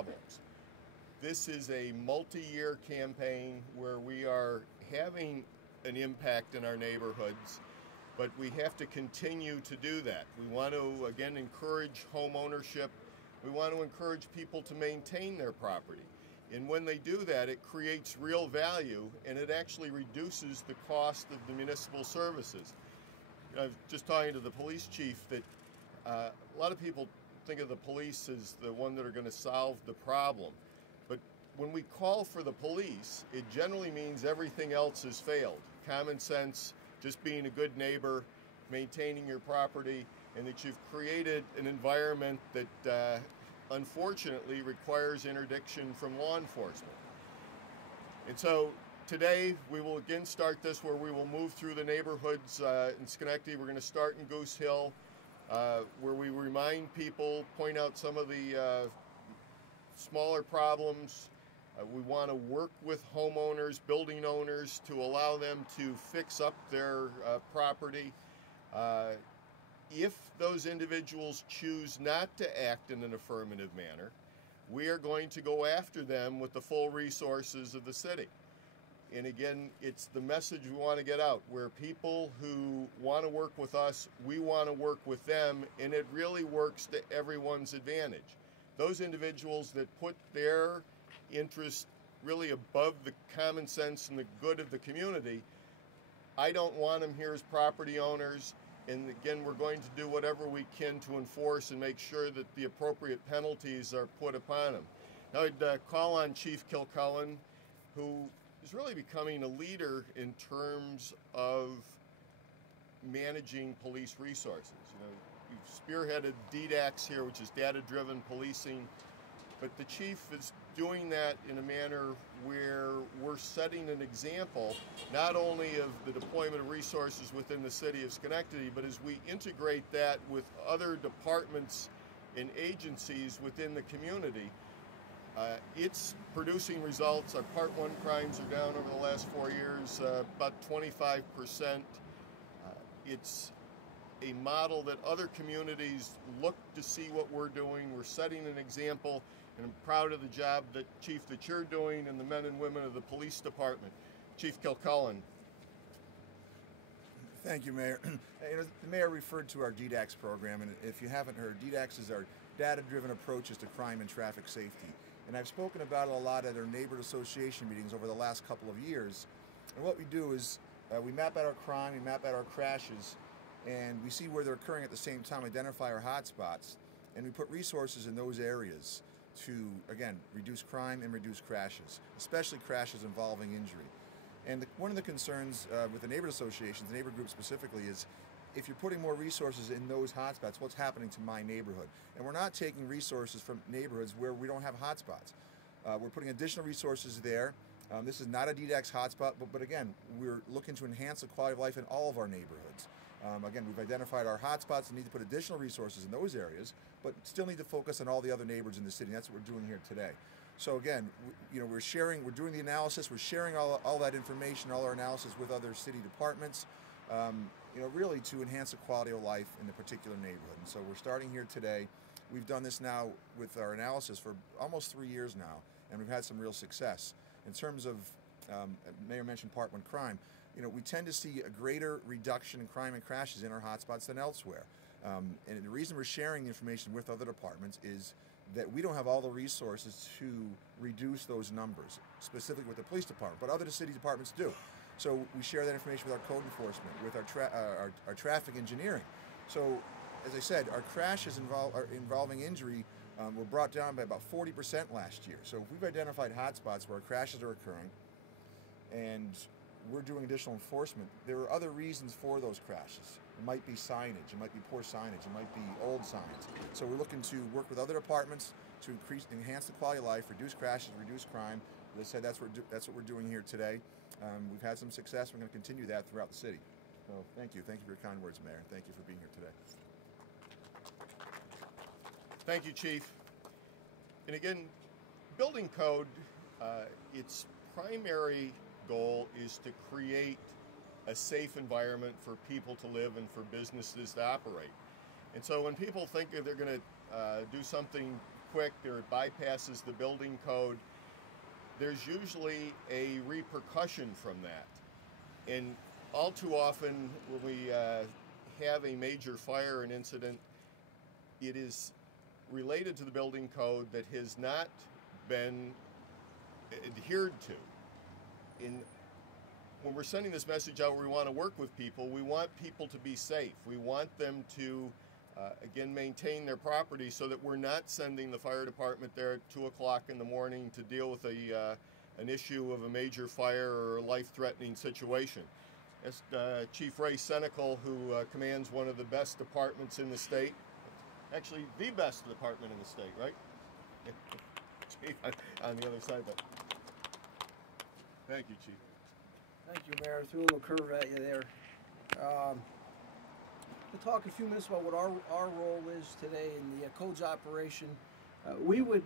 problems. This is a multi-year campaign where we are having an impact in our neighborhoods, but we have to continue to do that. We want to, again, encourage home ownership. We want to encourage people to maintain their property. And when they do that, it creates real value, and it actually reduces the cost of the municipal services. I was just talking to the police chief that a lot of people think of the police as the one that are going to solve the problem. But when we call for the police, it generally means everything else has failed. Common sense, just being a good neighbor, maintaining your property, and that you've created an environment that unfortunately requires interdiction from law enforcement. And so today we will again start this where we will move through the neighborhoods in Schenectady. We're going to start in Goose Hill, where we remind people, point out some of the smaller problems. We want to work with homeowners, building owners, to allow them to fix up their property. If those individuals choose not to act in an affirmative manner, we are going to go after them with the full resources of the city. And again, it's the message we want to get out, where people who want to work with us, we want to work with them, and it really works to everyone's advantage. Those individuals that put their interest really above the common sense and the good of the community, I don't want them here as property owners. And again, we're going to do whatever we can to enforce and make sure that the appropriate penalties are put upon them. Now I'd call on Chief Kilcullen, who is really becoming a leader in terms of managing police resources. You know, we've spearheaded DDAX here, which is data-driven policing, but the chief is doing that in a manner where we're setting an example not only of the deployment of resources within the city of Schenectady, but as we integrate that with other departments and agencies within the community, it's producing results. Our Part 1 crimes are down over the last 4 years, about 25%. It's a model that other communities look to see what we're doing. We're setting an example, and I'm proud of the job that, Chief, that you're doing and the men and women of the police department. Chief Kilcullen. Thank you, Mayor. The Mayor referred to our DDAX program, and if you haven't heard, DDAX is our data-driven approaches to crime and traffic safety. And I've spoken about it a lot at our neighborhood association meetings over the last couple of years. And what we do is we map out our crime, we map out our crashes, and we see where they're occurring at the same time, identify our hotspots, and we put resources in those areas to, again, reduce crime and reduce crashes, especially crashes involving injury. And one of the concerns with the neighborhood associations, the neighborhood groups specifically, is if you're putting more resources in those hotspots, what's happening to my neighborhood? And we're not taking resources from neighborhoods where we don't have hotspots. We're putting additional resources there. This is not a DDAX hotspot, but again, we're looking to enhance the quality of life in all of our neighborhoods. Again, we've identified our hotspots and need to put additional resources in those areas, but still need to focus on all the other neighborhoods in the city. And that's what we're doing here today. So again, we're sharing, we're doing the analysis, we're sharing all that information, all our analysis with other city departments, really to enhance the quality of life in the particular neighborhood. And so we're starting here today. We've done this now with our analysis for almost 3 years now, and we've had some real success. In terms of, Mayor mentioned Part 1 crime, we tend to see a greater reduction in crime and crashes in our hotspots than elsewhere. And the reason we're sharing the information with other departments is that we don't have all the resources to reduce those numbers, specifically with the police department, but other city departments do. So we share that information with our code enforcement, with our traffic engineering. So, as I said, our crashes involving injury were brought down by about 40% last year. So if we've identified hotspots where crashes are occurring and we're doing additional enforcement, there are other reasons for those crashes. It might be signage, it might be poor signage, it might be old signs. So we're looking to work with other departments to enhance the quality of life, reduce crashes, reduce crime. As I said, that's what we're doing here today. We've had some success. We're going to continue that throughout the city. So thank you. Thank you for your kind words, Mayor. Thank you for being here today. Thank you, Chief. And again, building code, its primary goal is to create a safe environment for people to live and for businesses to operate. And so when people think that they're going to do something quick, or it bypasses the building code, there's usually a repercussion from that. And all too often when we have a major fire and incident, it is related to the building code that has not been adhered to. When we're sending this message out, we want to work with people. We want people to be safe. We want them to, again, maintain their property so that we're not sending the fire department there at 2 o'clock in the morning to deal with an issue of a major fire or a life-threatening situation. As Chief Ray Senecal, who commands one of the best departments in the state, actually the best department in the state, right? Chief, on the other side, but thank you, Chief. Thank you, Mayor. Threw a little curve at you there. We'll talk a few minutes about what our role is today in the codes operation. We would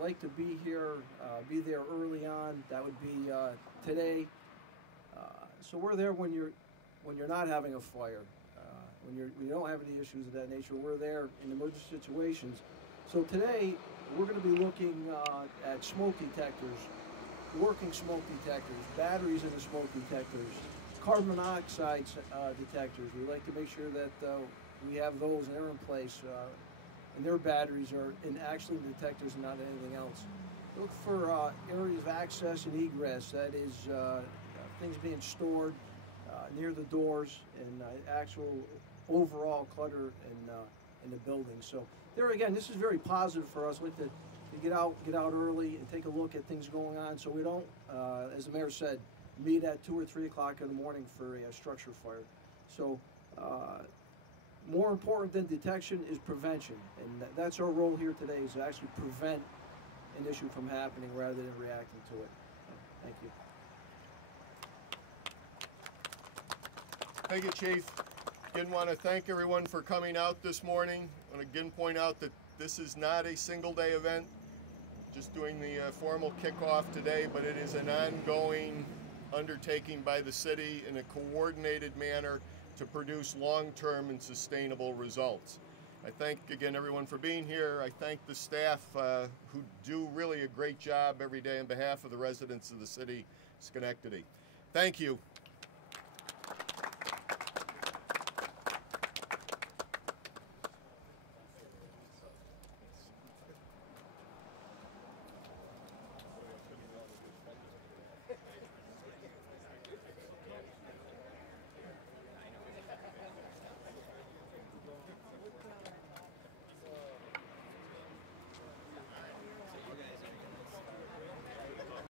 like to be here, be there early on. That would be today. So we're there when you're not having a fire, when you don't have any issues of that nature. We're there in emergency situations. So today we're going to be looking at smoke detectors, working smoke detectors, batteries in the smoke detectors, carbon monoxide detectors. We like to make sure that we have those and they're in place, and their batteries are in actually the detectors and not anything else. Look for areas of access and egress, that is things being stored near the doors and actual overall clutter in the building. So there again, this is very positive for us. We like to get out early and take a look at things going on, so we don't, as the mayor said, meet at 2 or 3 o'clock in the morning for a structure fire. So more important than detection is prevention, and that's our role here today, is to actually prevent an issue from happening rather than reacting to it. Thank you. Thank you, Chief. Again, want to thank everyone for coming out this morning. I want to again point out that this is not a single-day event, just doing the formal kickoff today, but it is an ongoing undertaking by the city in a coordinated manner to produce long-term and sustainable results. I thank, again, everyone for being here. I thank the staff who do really a great job every day on behalf of the residents of the city of Schenectady. Thank you.